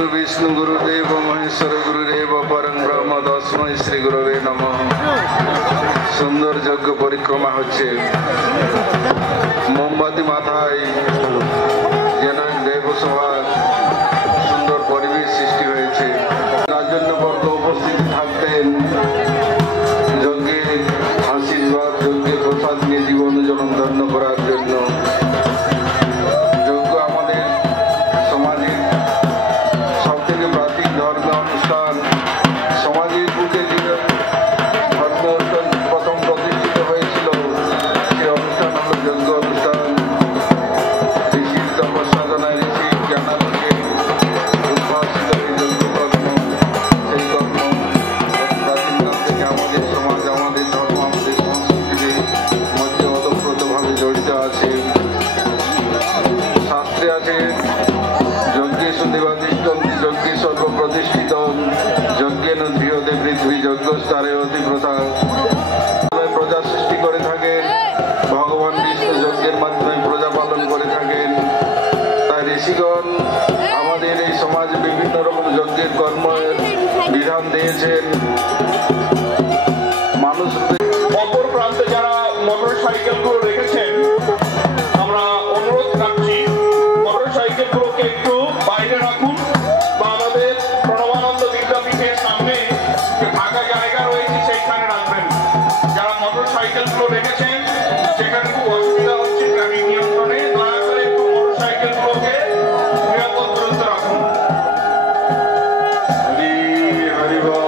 गुरु विष्णु गुरुदेव महेश्वर गुरुदेव परम ब्रह्म तस्मै श्री गुरुवे नमः। सुंदर यज्ञ परिक्रमा হচ্ছে मोमबाती माथाয় যেন দেবসভা সুন্দর পরিবেশ সৃষ্টি হয়েছে। রাজন্যবর্গ উপস্থিত থাকতেন যজ্ঞের আশীর্বাদ যজ্ঞের প্রসাদ নিয়ে জীবন জনম ধন্য করার জন্য। যজ্ঞ আমাদের সমাজের সবথেকে প্রাচীন ধর্মীয় অনুষ্ঠান। সমাজের বুকে যে ধর্মীয় অনুষ্ঠান প্রথম প্রতিষ্ঠিত হয়েছিল সেই অনুষ্ঠান হল যজ্ঞ অনুষ্ঠান। ঋষির তপস্যাধনায় ঋষির জ্ঞানালোকে উদ্ভাসিত এই যজ্ঞ কর্ম, সেই কর্ম প্রাচীনকাল থেকে আমাদের সমাজ আমাদের ধর্ম আমাদের সংস্কৃতির মধ্যে ওতপ্রোতভাবে জড়িত আছে। শাস্ত্রে আছে যজ্ঞেষু দেবাধিষ্ঠং যজ্ঞে সর্বপ্রতিষ্ঠিত যজ্ঞেন ধ্রিয়তে পৃথিবী যজ্ঞস্তারে অতি প্রথা। প্রজা সৃষ্টি করে থাকেন ভগবান বিষ্ণু যজ্ঞের মাধ্যমে প্রজা পালন করে থাকেন। তাই ঋষিগণ আমাদের এই সমাজে বিভিন্ন রকম যজ্ঞের কর্মের বিধান দিয়েছেন। মানুষ অপর প্রান্তে যারা মোটর সাইকেলগুলো রেখেছেন আমরা অনুরোধ রাখছি মোটর সাইকেলগুলোকে একটু বাইরে রাখুন বা আমাদের প্রণবানন্দ বিদ্যাপীঠের সামনে যে ফাঁকা জায়গা রয়েছে সেইখানে রাখবেন। যারা মোটর সাইকেলগুলো রেখেছেন সেখানে খুব অসুবিধা হচ্ছে ট্রাফিক নিয়ন্ত্রণে, দয়া করে একটু মোটর সাইকেলগুলোকে নিরাপদ দূরত্বে রাখুন। হরি হরি বল।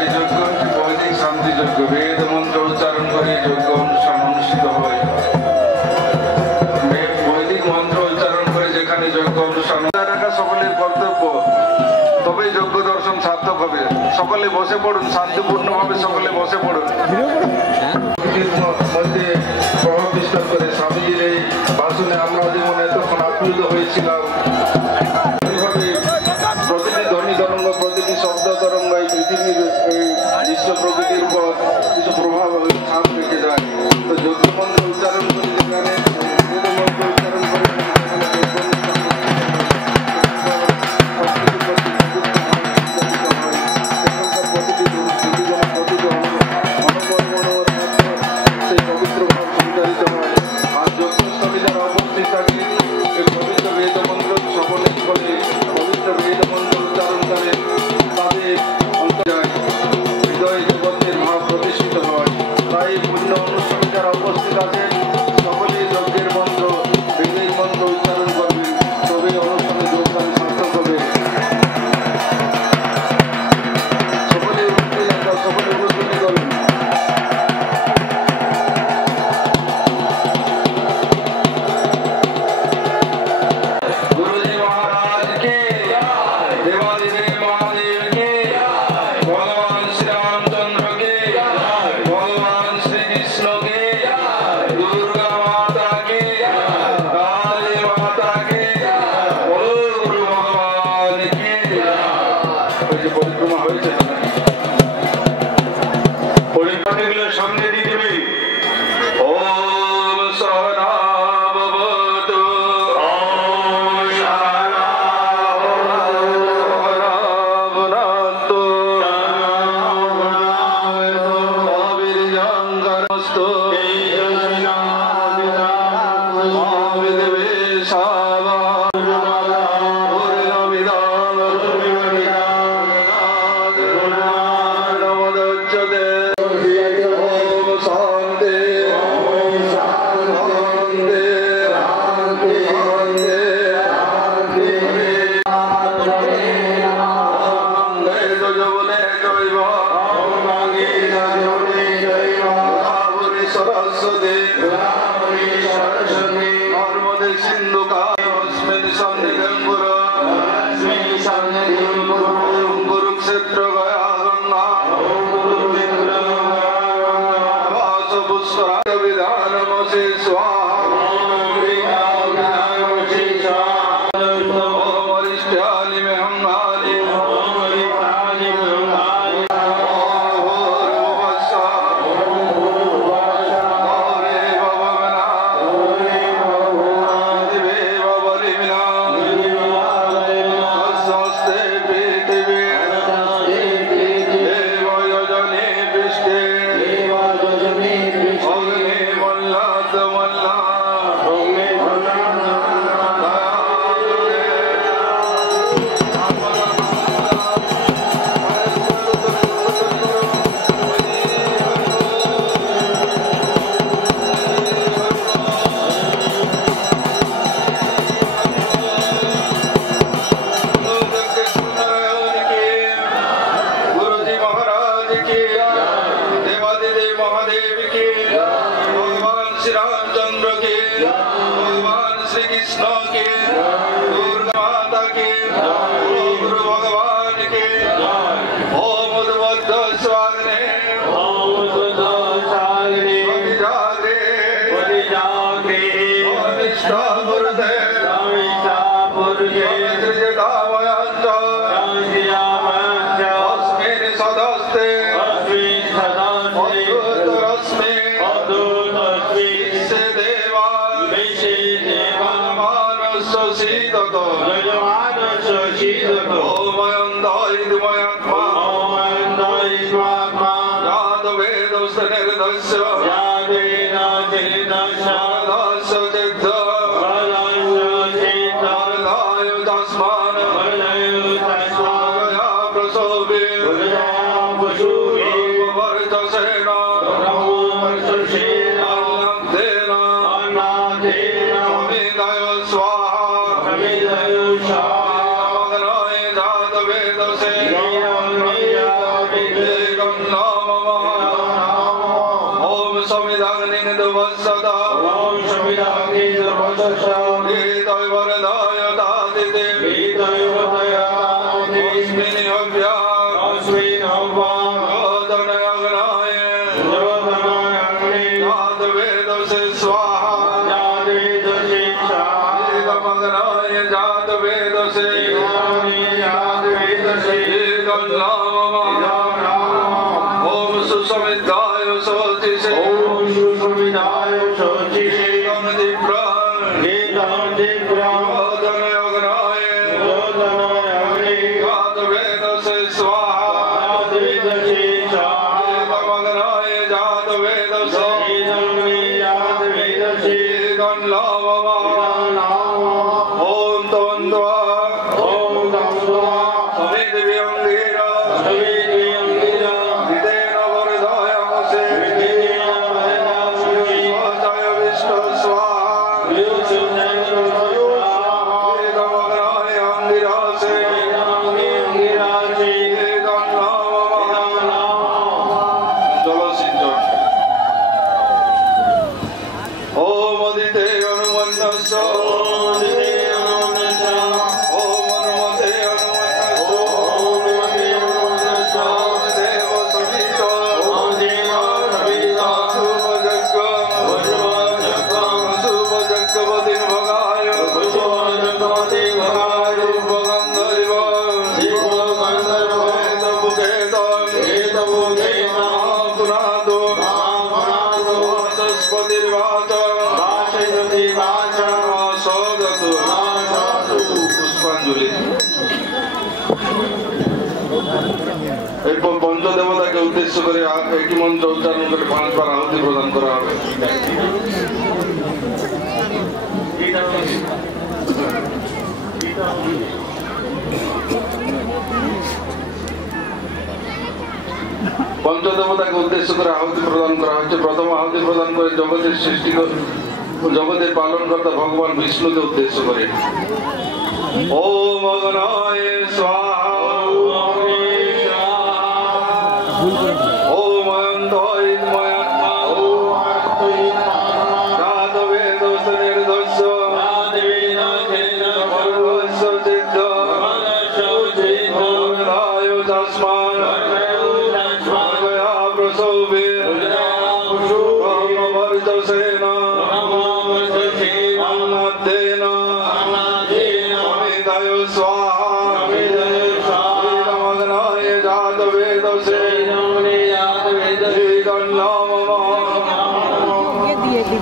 এই যজ্ঞ হচ্ছে বৈদিক শান্তি যজ্ঞ। বেদ মন্ত্র উচ্চারণ করে যজ্ঞ অনুষ্ঠান অনুষ্ঠিত হয়। বৈদিক মন্ত্র উচ্চারণ করে যেখানে যজ্ঞ অনুষ্ঠান রাখা সকলের কর্তব্য, তবেই যজ্ঞ দর্শন সার্থক হবে। সকলে বসে পড়ুন, শান্তিপূর্ণভাবে সকলে বসে পড়ুন। মধ্যে প্রভাব বিস্তার করে স্বামীজির এই ভাষণে আমরা যেমন এতক্ষণ আপ্লুত হয়েছিলাম, এইভাবে প্রতিটি ধ্বনি তরঙ্গ প্রতিটি শব্দ তরঙ্গ এই পৃথিবীর এই বিশ্ব প্রকৃতির উপর কিছু প্রভাব ছাপ রেখে যায়। তো যজ্ঞ মন্ত্র উচ্চারণ করে যেখানে মন্ত্র উচ্চারণ করে সেই পবিত্র ভাব সঞ্চারিত হয়। আর যজ্ঞস্থলে যারা উপস্থিত থাকে এই পবিত্র বেদ মন্ত্র कृष्ण के, दुर्गा माता के, गुरु भगवान के। ओम उद्बुद्ध स्वाग्ने, পঞ্চদেবতাকে উদ্দেশ্য করে একই মন্ত্র উচ্চারণ করে 5 বার আহুতি প্রদান করা হবে। পঞ্চদেবতাকে উদ্দেশ্য করে আহুতি প্রদান করা হচ্ছে। প্রথম আহুতি প্রদান করে জগতের সৃষ্টি, জগতের পালনকর্তা ভগবান বিষ্ণুকে উদ্দেশ্য করে। ওম অগ্নয়ে স্বাহা,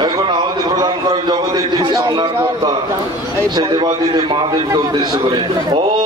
এখন আহুতি প্রদান করেন জগতের যিনি সংহারকর্তা সেই দেবাদিদেব মহাদেবকে উদ্দেশ্য করে। ওম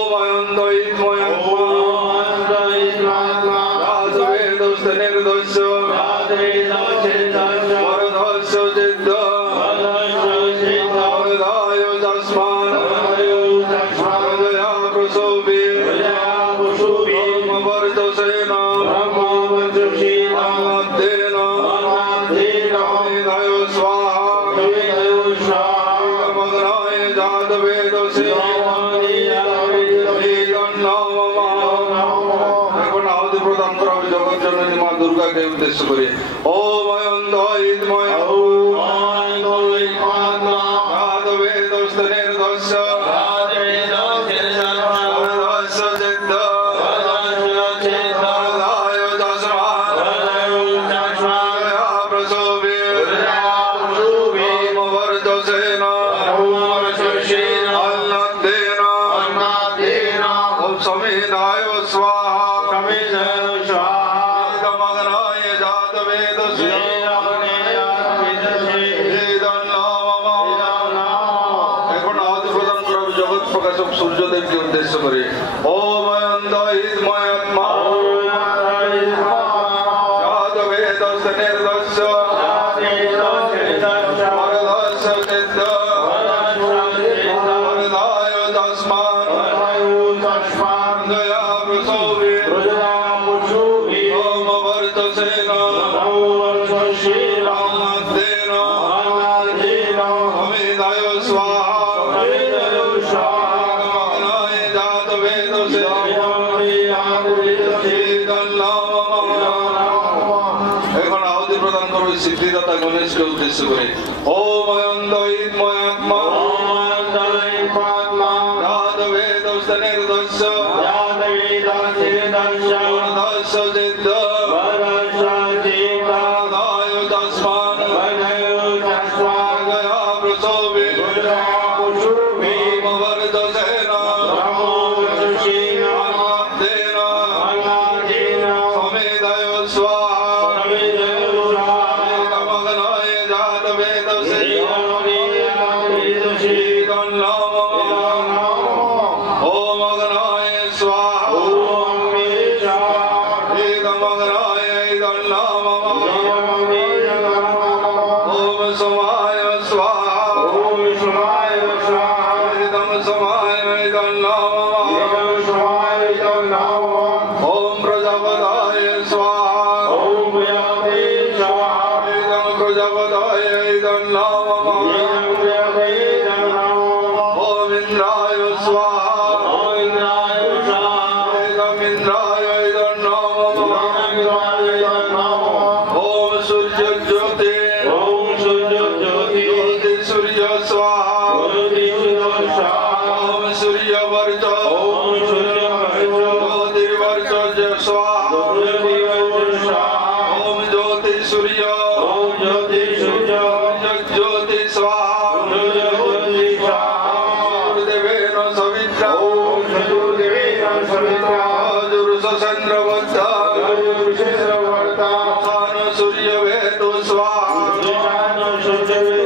দুর্গাকে উদ্দেশ্য করে। ওম সূর্যদেবকে উদ্দেশ্য করে ওম অনন্তময়াত্মা সিদ্ধিদাতা গণেশকে উদ্দেশ্য করে ওম অনন্তময়াত্মা Dev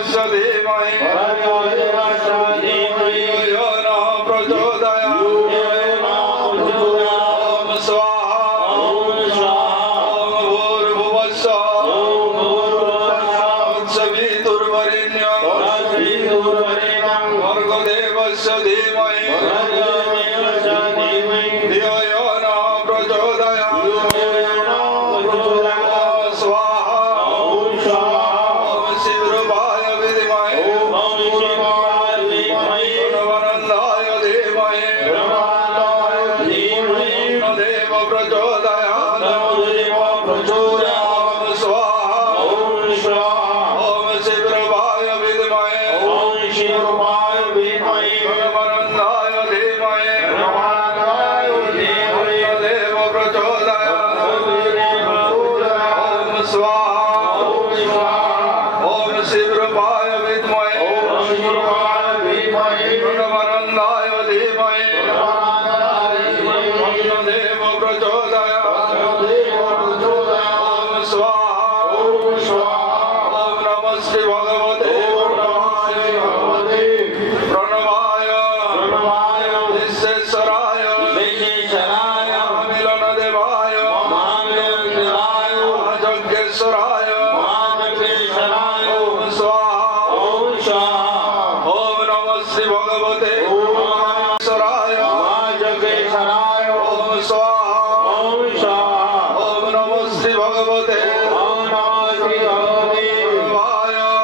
देवस्य धीमहि यो न प्रचोदयात् ॐ स्वाहा ॐ भूर्भुवस्सुः सवितुर्वरेण्यं भर्गदेवस्य धीमहि धियो यो न प्रचोदयात् स्वाहा ॐ शिवरूपाय विद्महे प्रणवानन्दाय धीमहि देव प्रचोदयात् स्वाहा ॐ शिवरूपाय विद्महे प्रणवानन्दाय धीमहि देव प्रचोदयात् स्वाहा ॐ शिवरूपाय विद्महे प्रणवानन्दाय धीमहि देव प्रचोदयात् स्वाहा ॐ नमस्ते भगवते प्रणवाय विश्वेश्वराय मिलनदेवाय यज्ञेश्वराय ॐ स्वाहा ॐ नमस्ते भगवते ईश्वराय ॐ स्वाहा ॐ नमस्ते भगवते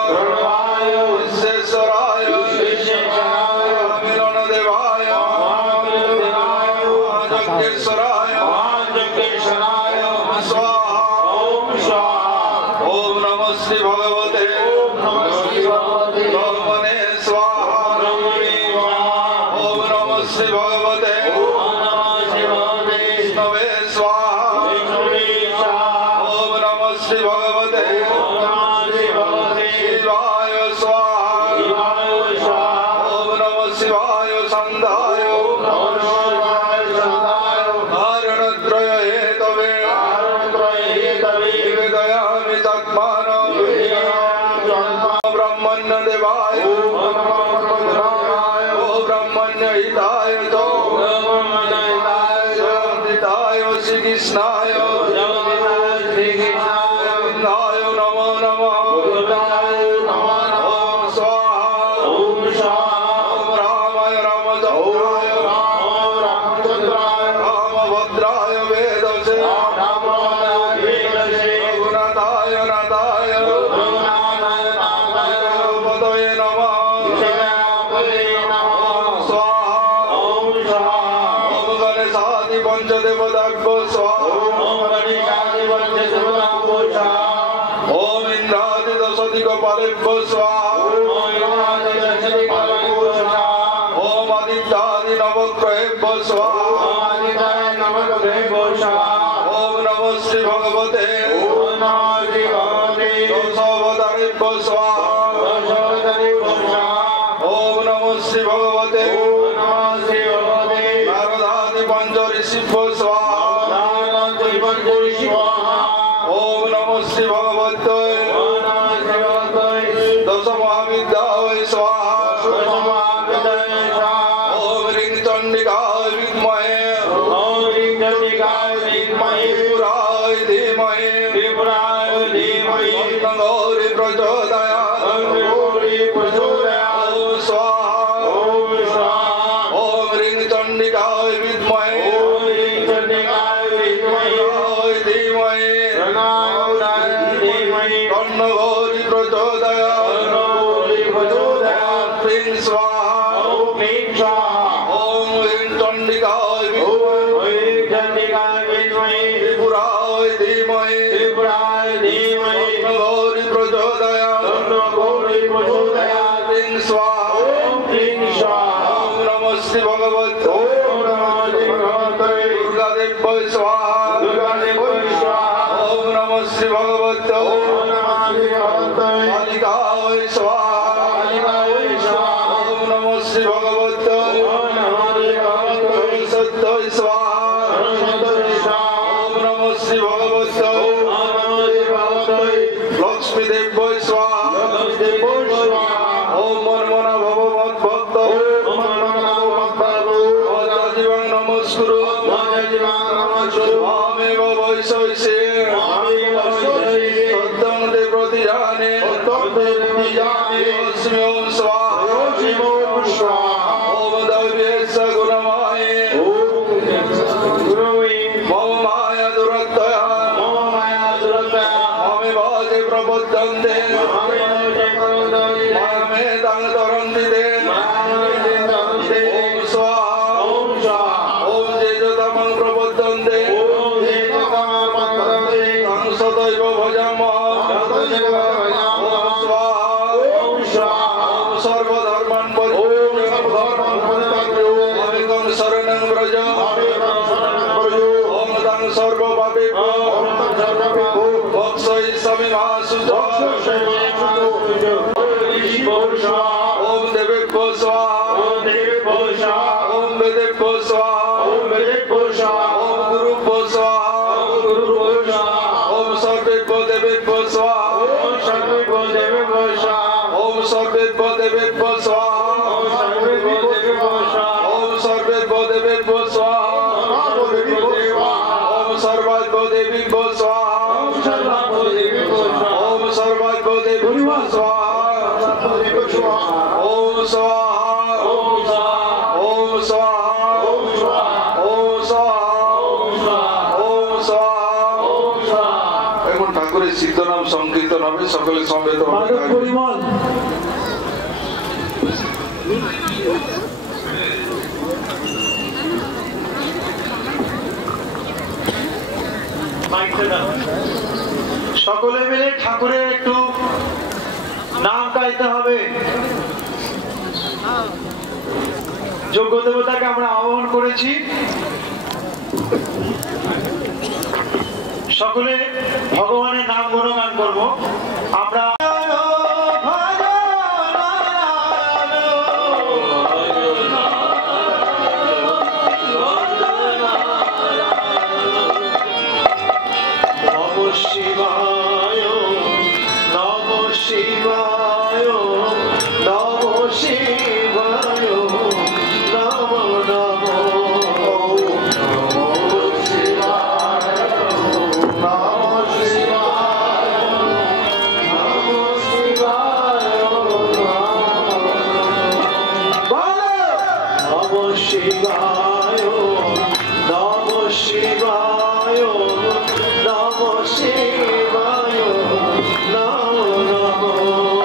प्रणवाय विश्वेश्वराय मिलनदेवाय यज्ञेश्वराय स्वाहा ॐ नमस्ते भगवते ब्रह्मणे स्वाहा ॐ नमस्ते भगवते विष्णवे स्वाहा ॐ नमस्ते भगवते शिवाय स्वाहा ॐ नमः शिवाय सन्धाय धारणत्रय हेतवे निवेदयामि तत्मानं ब्रह्मण्य देवाय ॐ ब्रह्मण्य हिताय च जगद्धिताय श्रीकृष्णाय गोविन्दाय नमो नमः ॐ स्वाहा ॐ रामाय रामचन्द्राय रामभद्राय वेदसे रघुनाथाय नाथाय पदये नमः स्वाहा ॐ गणेशादि पञ्चदेवताभ्यो स्वाहा ॐ इन्द्रादि दशदिक्पालेभ्यो स्वाहा ॐ आदित्यादि नवग्रहेभ्यो स्वाहा ॐ नमः श्री भगवते दशावतारेभ्यो स्वाहा ॐ नमः श्री भगवते नारदादि पंच ऋषिभ्यो स्वाहा ॐ नमः श्री भगवते दश महाविद्याय स्वाहा ॐ ह्रीं चण्डिकाय विद्महे त्रिपुराय धीमहि गौरी प्रचोदयात् ॐ स्वाहा ॐ ह्रीं चण्डिकाय विद्महे धीमहि गौरी प्रचोदयात् ह्रीं स्वाहा ॐ ह्रीं चण्डिकाय विद्महे त्रिपुराय धीमहि गौरी प्रचोदयात् ह्रीं स्वाहा ॐ नमस्ते भगवते दुर्गादेव्यै स्वाहा ॐ नमस्ते भगवते कालिकायै स्वाहा ॐ नमस्ते भगवते सरस्वत्यै स्वाहा ॐ नमस्ते भगवते लक्ष्मीदेव्यै स्वाहा जाने अस्मि ओम स्वाहा ओम दैव्ये सगुणमाये मम माया दुरत्तया ममे भाजे प्रबुद्धन्ते मामे तां तरन्ति ते ओम स्वाहा ओम जेजतमं प्रबुद्धन्ते तां सदैव भजामः ओम स्वाहा ओम सर्वधर्मान् परित्यज्य मामेकं शरणं व्रज ओम तां सर्वपापेभ्यो मोक्षयिष्यामि मा शुचः ओम देवेभ्यो स्वाहा ओम वेदेभ्यो स्वाहा ओम गुरुभ्यो स्वाहा ओम सर्वेभ्यो देवेभ्यो स्वाहा ओम सर्वेभ्यो देवेभ्यो स्वाहा ओम सर्वेभ्यो देवेभ्यो स्वाहा ओम सर्वाभ्यो देवीभ्यो स्वाहा ओम सर्वाभ्यो देवीभ्यो स्वाहा ओम स्वाहा ओम स्वाहा ओम स्वाहा এখন ঠাকুরের সিদ্ধ নাম সংকীর্তন হবে সকলে সমবেত পরিমল সকলে মিলে ঠাকুরের একটু নাম গাইতে হবে। যোগ্য দেবতাকে আমরা আহ্বান করেছি, সকলে ভগবানের নাম গুণগান করব। আমরা Namo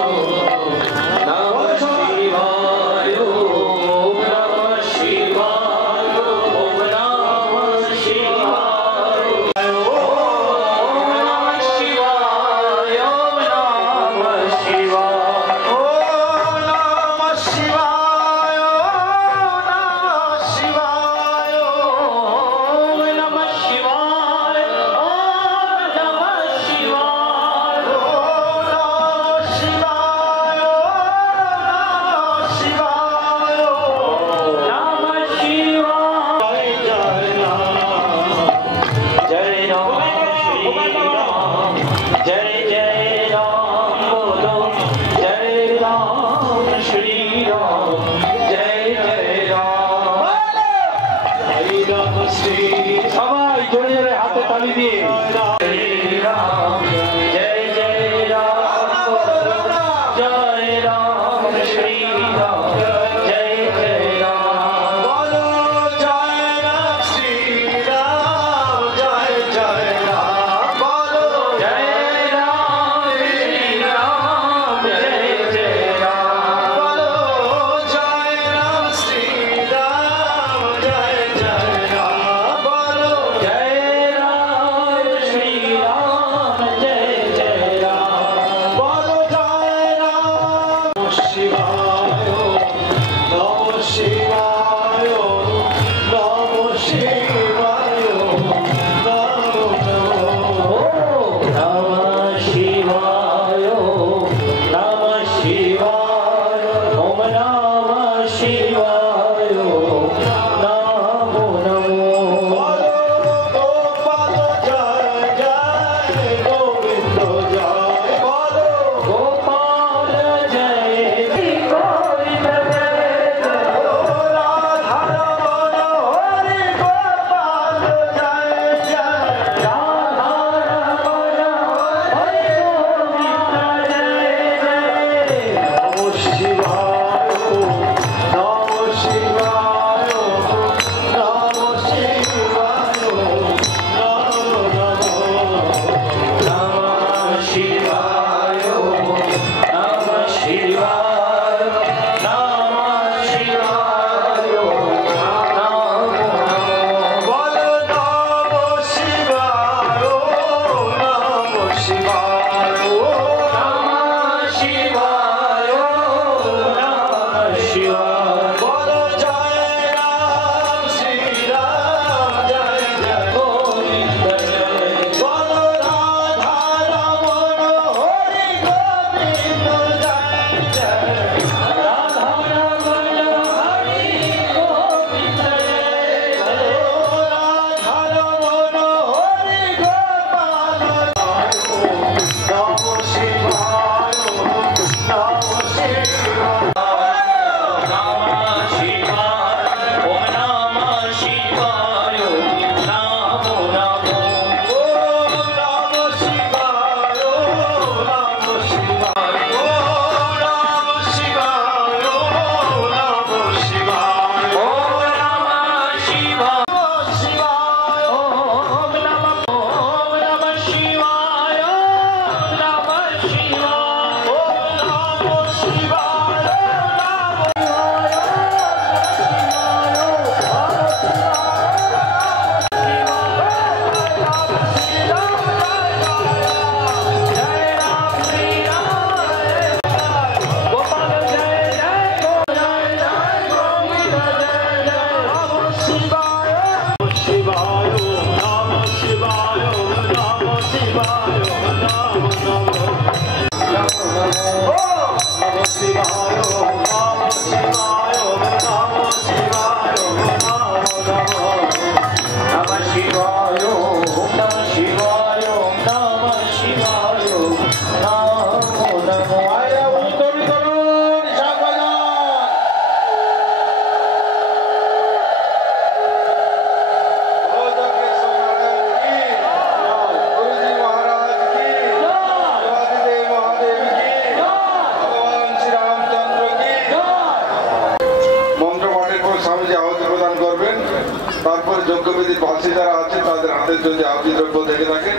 যদি পাশে যারা আছে তাদের হাতের যদি আহুতি দ্রব্য থেকে থাকে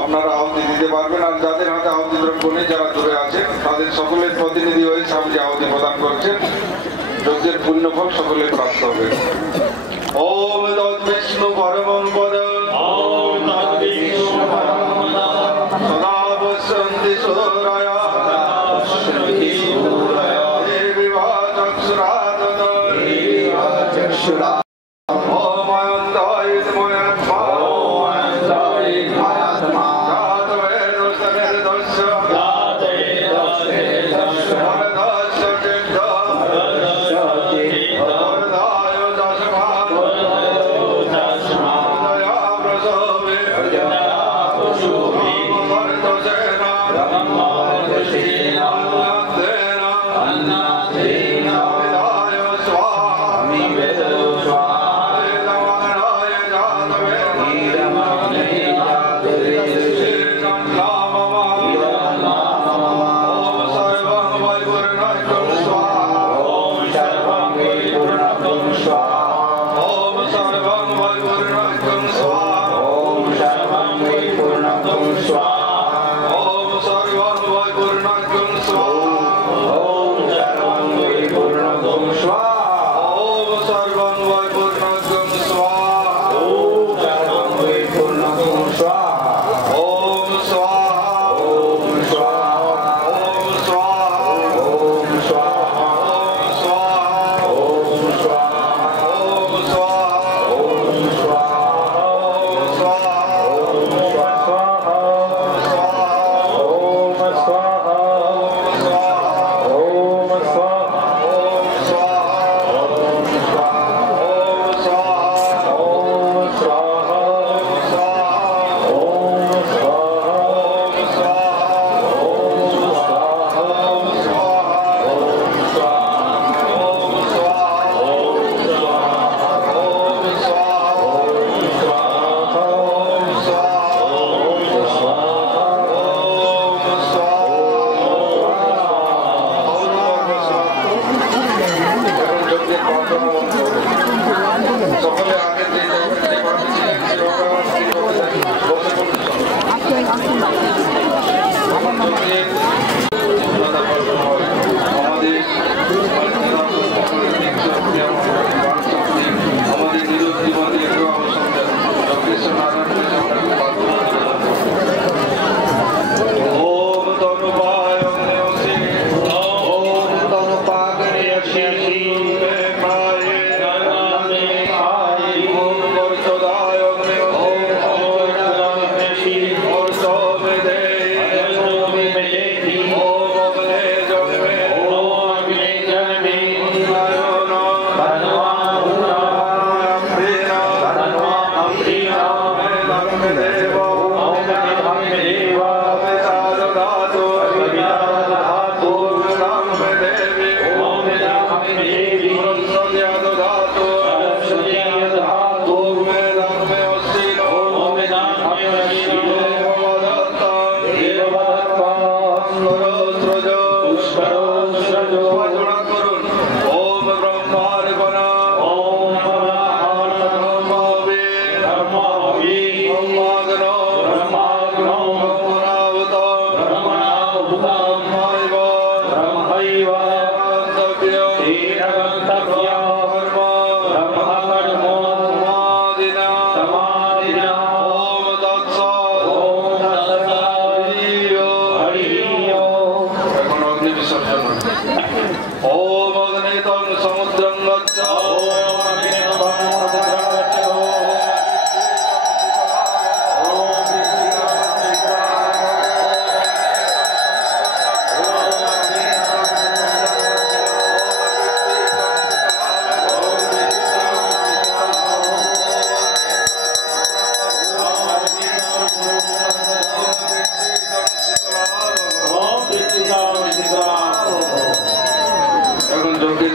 আপনারা আহুতি দিতে পারবেন। আর যাদের হাতে আহুতি দ্রব্য নেই, যারা দূরে আছেন, তাদের সকলের প্রতিনিধি হয়ে স্বামীজি আহুতি প্রদান করছেন। যজ্ঞের পুণ্যফল সকলের প্রাপ্ত হবে। ওম তদ্বিষ্ণু পরমং পদ সদা পশ্যন্তি সুরায়া দেবী বা চক্ষুরা ওম অয়ন্তায় ময়াত্মা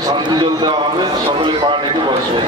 শান্তি জল দেওয়া হবে, সকলে পা রেখে বসবে।